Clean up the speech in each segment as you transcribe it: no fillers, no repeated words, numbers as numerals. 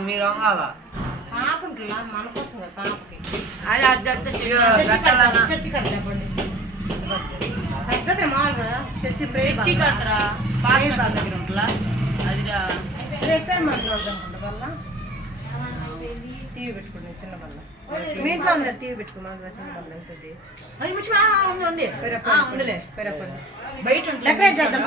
మీరు వంగాల మన కోసం అది అద్దె పెద్దది మామూలుగా చర్చి చర్చి కడతారా దగ్గర ఉంటుందా అది వల్ల టీవీ పెట్టుకోండి చిన్న బల్ల మీ ఇంట్లో ఉంది టీవీ పెట్టుకోమని చిన్న బల్ల ఉంటుంది బయట డెకరేట్ చేద్దాం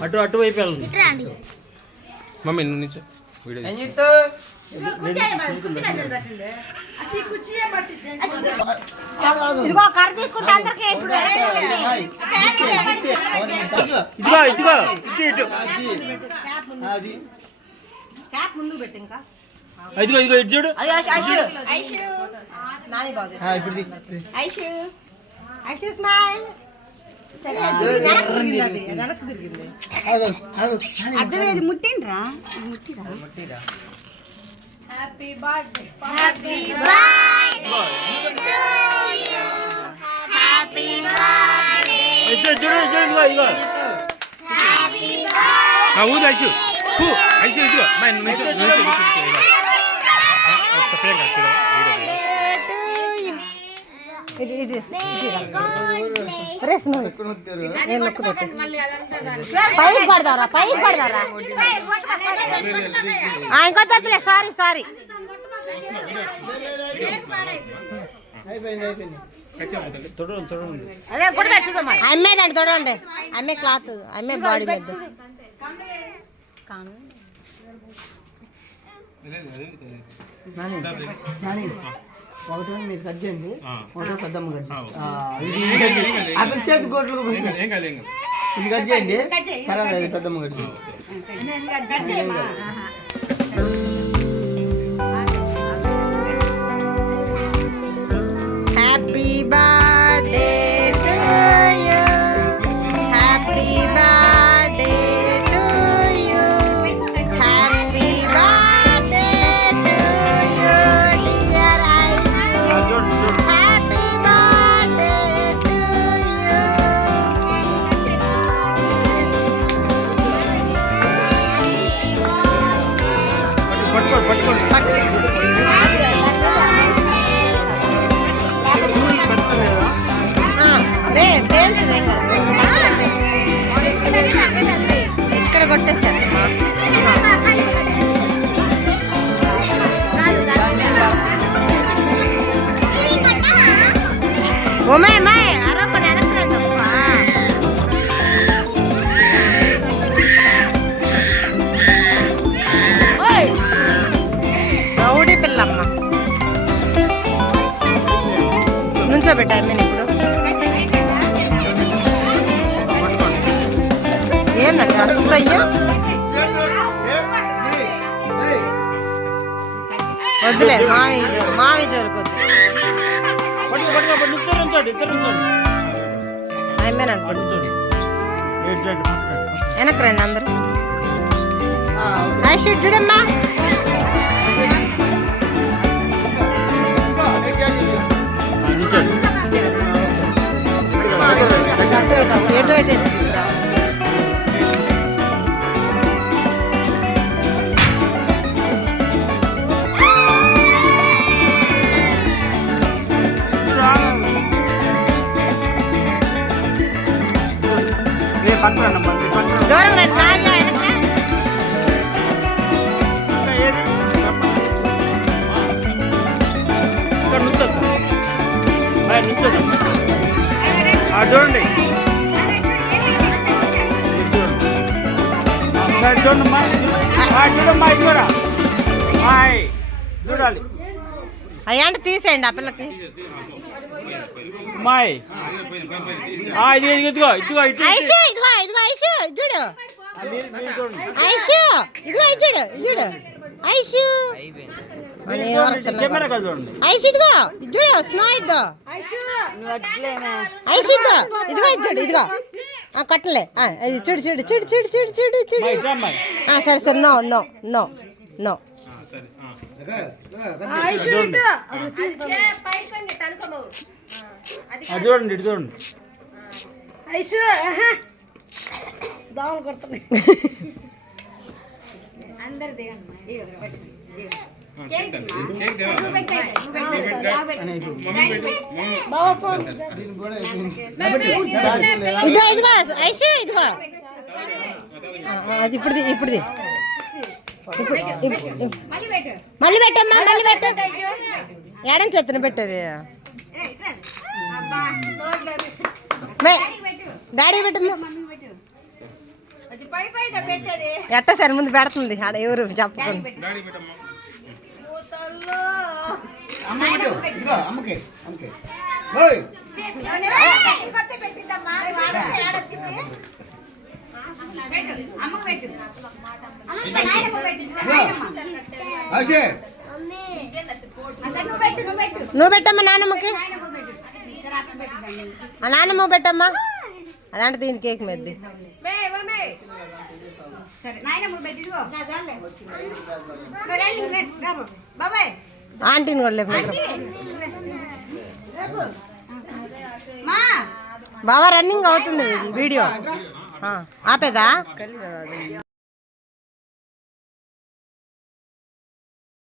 అటు అటు వైపు మమ్మీ నువ్వు నిల్చో వీడియో ఇదిగో కర్ర తీసుకుంటే అందరికీ ఇప్పుడు ఇదిగో ఇదిగో ఇటు క్యాప్ ముందు పెట్టు ఇంకా ఇదిగో ఇదిగో ఇటు చూడు నాని బాగు ఐషు ఐషు స్మైల్ వెనక్కి తిరిగింది అర్థమేది ముట్టిండ్రా ముట్టిరా happy birthday happy birthday happy birthday చూడు చూడు ఇదిగో ఇదిగో హ్యాపీ బర్త్డే ఊదు ఐషు ఐషు ఇదిగో మా నిల్చో పైకి పడదారా ఇంకొద్దులే సారీ అమ్మేదండి తొడండి అమ్మే క్లాత్ అమ్మే బాడీ మీద ఒకటో మీరు కట్ చేయండి ఒకటో పెద్దమ్మ కట్ అక్కడ చేతి కోట్లు ఇది కట్ చేయండి తర్వాత పెద్దమ్మ cut happy birthday to you happy birthday to you happy birthday to you dear Aishu happy birthday to you ఇక్కడ కొట్టేస్తారు రౌడీ పిల్లమ్మ నుంచోబెట్టా నేను ఇప్పుడు ఏందండి అసయ్యా వద్దులే మావి జరుగుద్దు వెనక్కి రండి అందరూ చూడమ్మా ఎటు అయితే దూరం రండి కాదు చూడండి చూడమ్మా చూడమ్మా ఇదిగోరా చూడాలి అయ్యాంటే తీసేయండి ఆ పిల్లకి మాయ్ ఇదిగో ఇదిగో ఐషు ఇదిగో ఇదిగో ఐషు చూడు ఐషు ఇదిగో చూడు చూడు ఐషు ఐష్ ఇదిగో ఇది చూడు స్నో ఇద్దో ఐష్ ఇద్దో ఇదిగో ఇది చూడు ఇదిగో కట్టలే ఇది చూడు చూడు చూడు చూడు చూడు చూడు చూడు సరే సరే నో నో నో నో చూడండి ఇటు చూడండి దోమలు కొడుతున్నాయి అందరు దిగండి ఇదిగో ఇదిగో ఐష్ ఇదిగో అది ఇప్పుడుది ఇప్పుడుది మళ్ళీ పెట్టమ్మా మళ్ళీ పెట్టు ఏడని చెత్తన పెట్టేది డాడీ పెట్టమ్మా ఎట్ట సరే ముందు పెడుతుంది ఆడ ఎవరు చెప్పకండి నువ్వు పెట్టమ్మా నాన్నమ్మకి నాన్నమ్మ పెట్టమ్మా అదంటే దీని కేక్ మెద్ది ఆంటీని కూడా లేపు బాబా రన్నింగ్ అవుతుంది వీడియో ఆపేదా